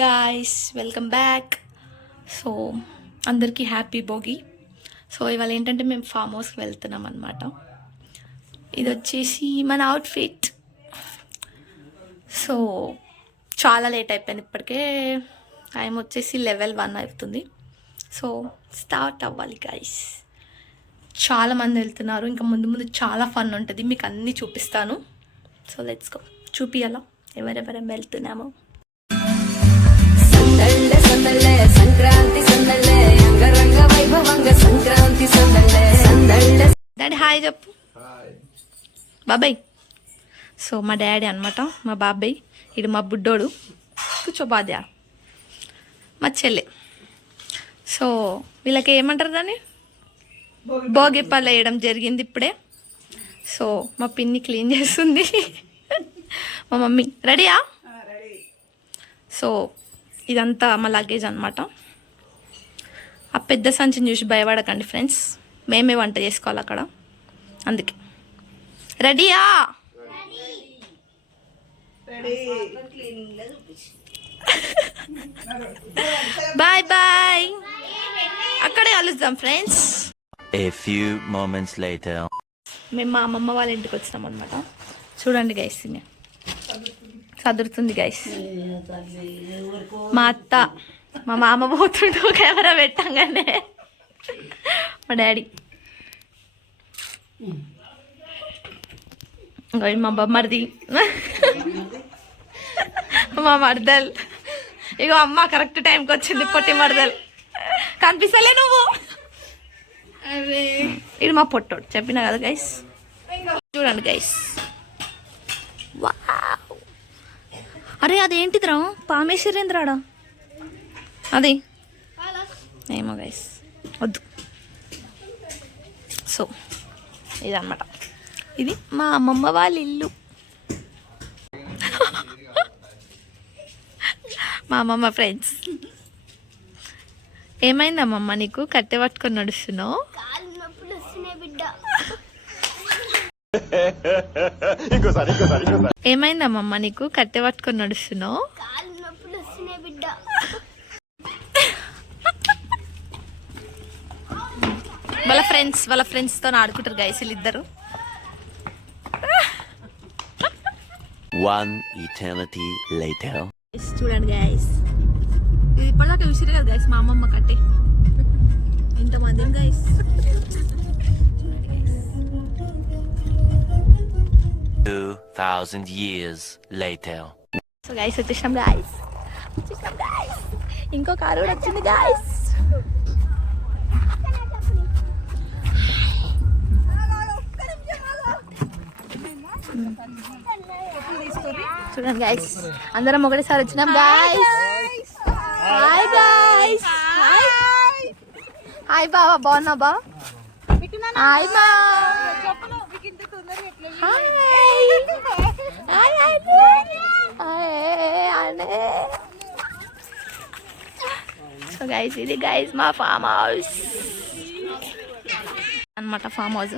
Guys, welcome back. So అందరికీ happy Bhogi. So ఇవాళ ఏంటంటే మేము ఫామ్ హౌస్కి వెళ్తున్నాం అనమాట. ఇది వచ్చేసి మన అవుట్ఫిట్. సో చాలా లేట్ అయిపోయింది, ఇప్పటికే టైం వచ్చేసి 11 అవుతుంది. సో స్టార్ట్ అవ్వాలి గాయ్స్. చాలామంది వెళ్తున్నారు, ఇంకా ముందు ముందు చాలా ఫన్ ఉంటుంది, మీకు అన్నీ చూపిస్తాను. సో లెట్స్ గో, చూపియాలా ఎవరెవరం వెళ్తున్నామో. డాడీ హాయ్ చెప్పు. బాబాయ్. సో మా డాడీ అనమాట, మా బాబాయ్. ఇది మా బుడ్డోడు, కూర్చోబాద్యా మా చెల్లె. సో వీళ్ళకి ఏమంటారు దాన్ని, భోగిపళ్ళు వేయడం జరిగింది ఇప్పుడే. సో మా పిన్ని క్లీన్ చేస్తుంది. మా మమ్మీ రెడీయా? సో ఇదంతా మా లగేజ్ అనమాట. ఆ పెద్ద సంచిని చూసి భయపడకండి ఫ్రెండ్స్, మేమే వంట చేసుకోవాలి అక్కడ, అందుకే. రెడీయా? బాయ్ బాయ్, అక్కడే కలుద్దాం friends. A few moments later. మేము మా అమ్మమ్మ వాళ్ళ ఇంటికి వచ్చినాం అనమాట. చూడండి గైస్, చదువుతుంది గైస్. మా అత్త, మా మామ పోతుంటూ కెమెరా పెట్టంగానే మా డాడీ, మా బొమ్మరిది, మా మర్దల్. ఇగో అమ్మ కరెక్ట్ టైంకి వచ్చింది, పొట్టి మర్దల్. కనిపిస్తలే నువ్వు. ఇది మా పొట్టోడు, చెప్పినా కదా గైస్. చూడండి గైస్. అరే అదేంటిదిరా, పామేశ్వరేంద్రాడా అది ఏమో గైస్, వద్దు. సో ఇదన్నమాట, ఇది మా అమ్మమ్మ వాళ్ళ ఇల్లు. మా అమ్మమ్మ ఫ్రెండ్స్. ఏమైందమ్మమ్మ నీకు, కట్టె పట్టుకొని నడుస్తున్నావు? ఏమైందమ్మమ్మ నీకు, కట్టె పట్టుకొని నడుస్తున్నావు? వాళ్ళ ఫ్రెండ్స్ తో ఆడుకుంటారు గైస్ వీళ్ళిద్దరు. One eternity later. చూడండి గైస్, ఇది ఇప్పటిదాకా విసిరే కదా గైస్ మా అమ్మమ్మ కట్టే. ఇంతమంది guys. 2000 years later. So guys వచ్చేసాం గైస్, ఇంకో కారు కూడా వచ్చింది గైస్. చూడండి గైస్, అందరం ఒకటేసారి వచ్చినాం గైస్. Hi guys. హాయ్ బావా, బాగున్నా బా? హాయ్ బా. సో గైస్ ఇది గైస్ మా ఫామ్ హౌస్ అన్నమాట. ఫామ్ హౌస్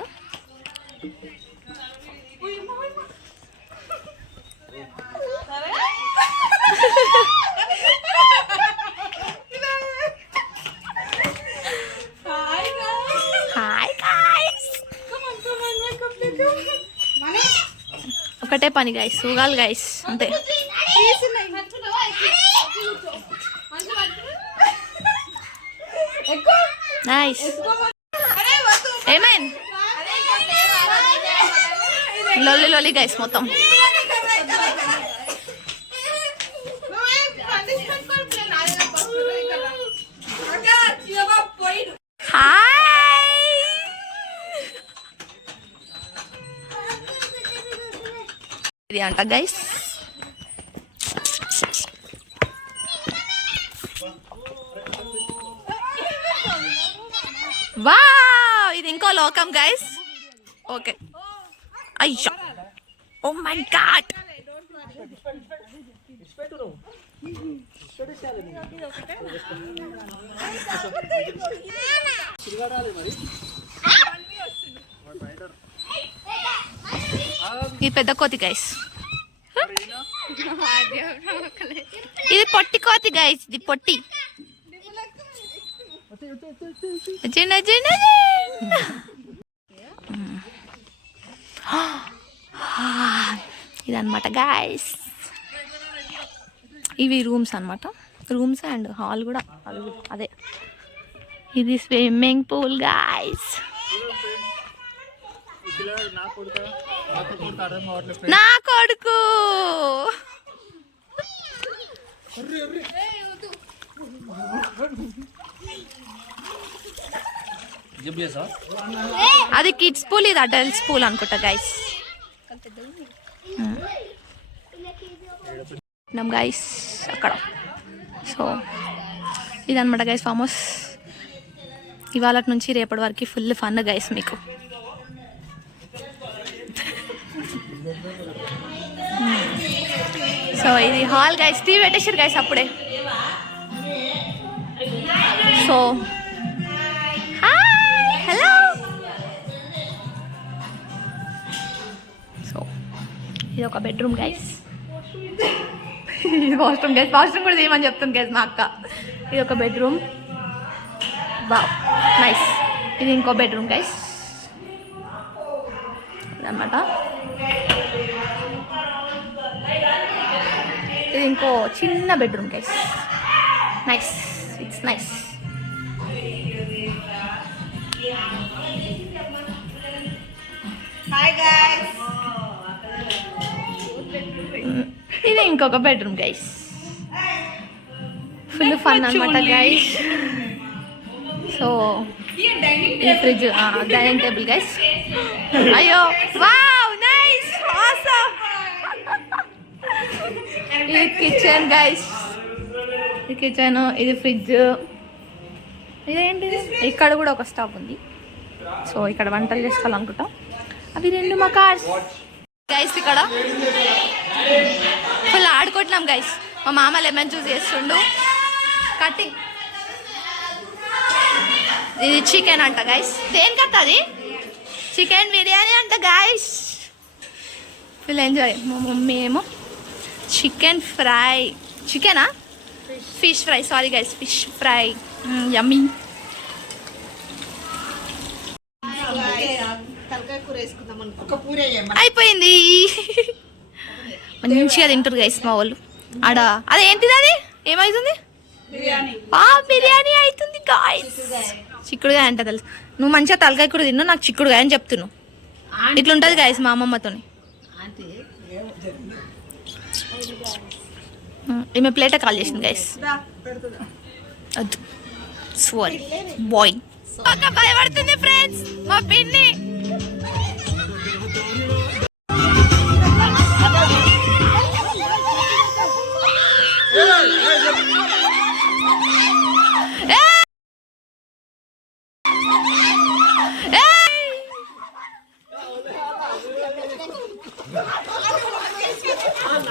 ఒకటే పని గైస్, ఊగాలి గైస్, అంతే. నైస్. ఏమైంది? లొల్లి లొల్లి గైస్ మొత్తం. ఇది అంట గైస్. వావ్, ఇది ఇంకో లోకం గైస్. ఓకే, అయ్యో, ఓ మై గాడ్. ఈ పెద్ద కోతి గైస్. ఇది పొట్టి కోతి గైస్, ఇది పొట్టి. ఇదన్నమాట గైస్, ఇవి రూమ్స్ అన్నమాట. రూమ్స్ అండ్ హాల్ కూడా అదే. ఇది స్విమ్మింగ్ పూల్ గైస్. నా కొడుకు అది కిడ్స్ పూల్, ఇది అడల్ట్స్ పూల్ అనుకుంటా గైస్. గైస్ అక్కడ. సో ఇదన్నమాట గైస్ ఫామ్ హౌస్. ఇవాళ నుంచి రేపటి వరకు ఫుల్ ఫన్ గైస్ మీకు. సో ఇది హాల్ గైస్, టీవీ పెట్టేసారు గైస్ అప్పుడే. So hello. సో ఇది ఒక బెడ్రూమ్ గైస్. ఇది వాష్రూమ్ గైస్, వాష్రూమ్ కూడా చేయమని చెప్తుంది గైస్ మా అక్క. ఇది ఒక బెడ్రూమ్, వావ్ నైస్. ఇది ఇంకో బెడ్రూమ్ గైస్ అన్నమాట. ఇది ఇంకో చిన్న bedroom guys, nice, it's nice. Hi guys. ఇది ఇంకొక బెడ్రూమ్ గైస్, ఫుల్ ఫన్ అన్నమాట గైస్. సో ఈ ఫ్రిడ్జ్, డైనింగ్ టేబుల్ గైస్. అయ్యో వావ్ నైస్ ఆసమ్. ఇది కిచెన్ గైస్, ఇది కిచెన్, ఇది ఫ్రిడ్జ్. ఇదేంటి, ఇక్కడ కూడా ఒక స్టవ్ ఉంది. సో ఇక్కడ వంటలు చేసుకోవాలనుకుంటాం. అవి రెండు మా కార్స్ గైస్. ఇక్కడ ఫుల్ ఆడుకుంటున్నాం గైస్. మా మామ లెమన్ జ్యూస్ చేస్తుండు, కటింగ్. ఇది చికెన్ అంట గైస్. దేనికంట అది? చికెన్ బిర్యానీ అంట గైస్. Full enjoy. మా మమ్మీ ఏమో చికెన్ ఫ్రై, చికెనా fish fry, sorry guys, fish fry. Yummy. అయిపోయింది. మంచిగా తింటారు గైస్ మా వాళ్ళు ఆడ. అదేంటిది, అది ఏమవుతుంది? బిర్యానీ అవుతుంది గాయ్స్. చిక్కుడుగా అంట తెలుసు. నువ్వు మంచిగా తలకాయ కూడా తిన్నావు, నాకు చిక్కుడుగా అని చెప్తున్నావు. ఇట్లుంటది గాయస్ మా అమ్మమ్మతోని. ఈమె ప్లేటే కాల్ చేసింది గైస్. వద్దు సారీ బాయ్. భయపడుతుంది ఫ్రెండ్స్ మా పిన్ని.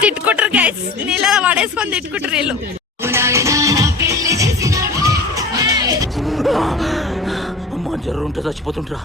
తిట్టుకుంటారు గైస్, నీళ్ళ పడేసుకొని తిట్టుకుంటారు వీళ్ళు. అమ్మా జ్వరం ఉంటే చచ్చిపోతుంటరా.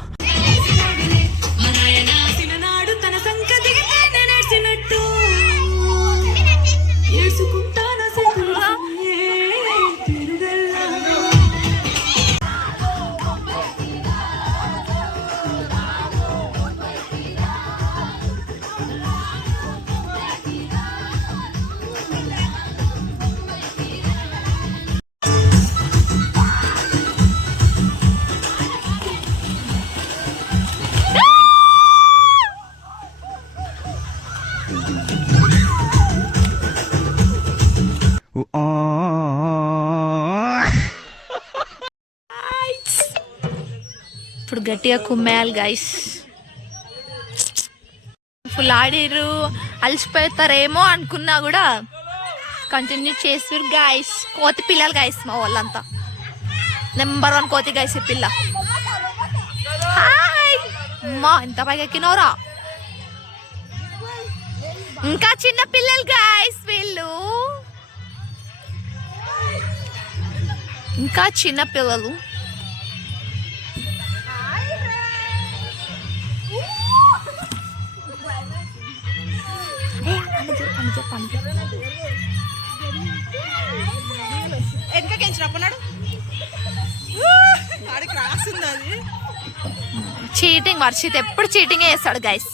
ఇప్పుడు గట్టిగా కుమ్మేయాలి గైస్. ఫుల్ ఆడిరు, అలసిపోతారేమో అనుకున్నా కూడా కంటిన్యూ చేసారు గైస్. కోతి పిల్లలు గైస్ మా వాళ్ళంతా. నెంబర్ 1 కోతి గైస్ ఈ పిల్ల. అమ్మా ఎంత పైకి ఎక్కినవరా. ఇంకా చిన్న పిల్లలు గైస్ వీళ్ళు, ఇంకా చిన్న పిల్లలు. చీటింగ్ వర్షిత్ ఎప్పుడు చీటింగే చేస్తాడు గైస్.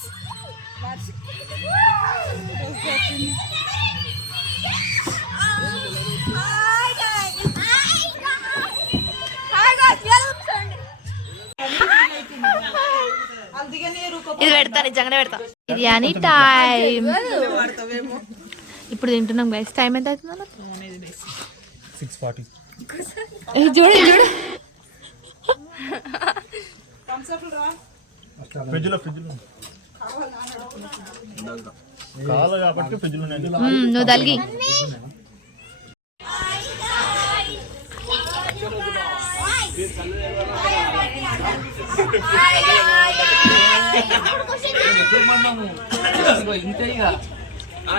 ఇది పెడతా, నిజంగానే పెడతా. బిర్యానీ టైం ఇప్పుడు తింటున్నాం గైస్. టైం ఎంత అవుతుందన్న? 6:40. చూడు చూడు. ఫ్రిడ్జ్లో కావాలి కాబట్టి ఫ్రిడ్జ్లో నువ్వు తలిగి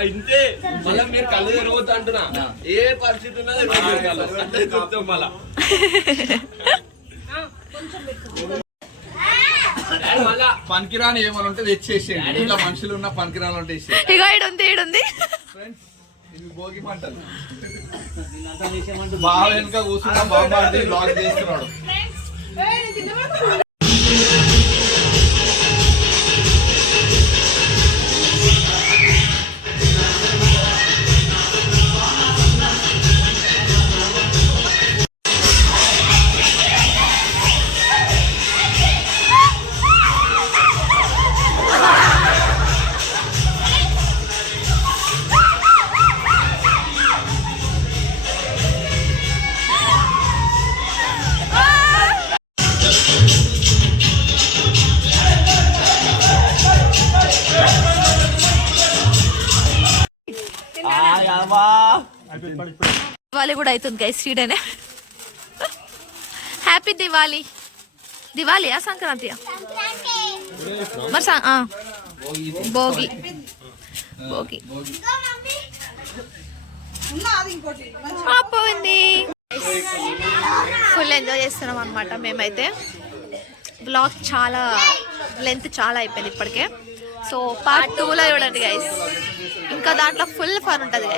ఇంతే మళ్ళీ మీరు కళ్ళు తెరవద్దు అంటున్నా. ఏ పరిస్థితి ఉన్నది మళ్ళా పనికిరాని ఏమైనా ఉంటే తెచ్చేసేయండి. ఇంట్లో మనుషులు ఉన్న పనికిరాలు ఉంటే ఈడుంది. ఫ్రెండ్స్ ఇవి భోగి మంటలు. బాగా వెనుక కూర్చున్నా బాగా బ్లాగ్ చేస్తున్నాడు. దివాళీ కూడా అవుతుంది గైస్. శ్రీడనే హ్యాపీ దివాళీ. దివాళీయా సంక్రాంతియా? మరి భోగి పోయింది. ఫుల్ ఎంజాయ్ చేస్తున్నాం అనమాట మేమైతే. బ్లాగ్ చాలా లెంత్ చాలా అయిపోయింది ఇప్పటికే. సో పార్ట్ 2లో చూడండి గైస్. ఇంకా దాంట్లో ఫుల్ ఫన్ ఉంటుంది గైస్.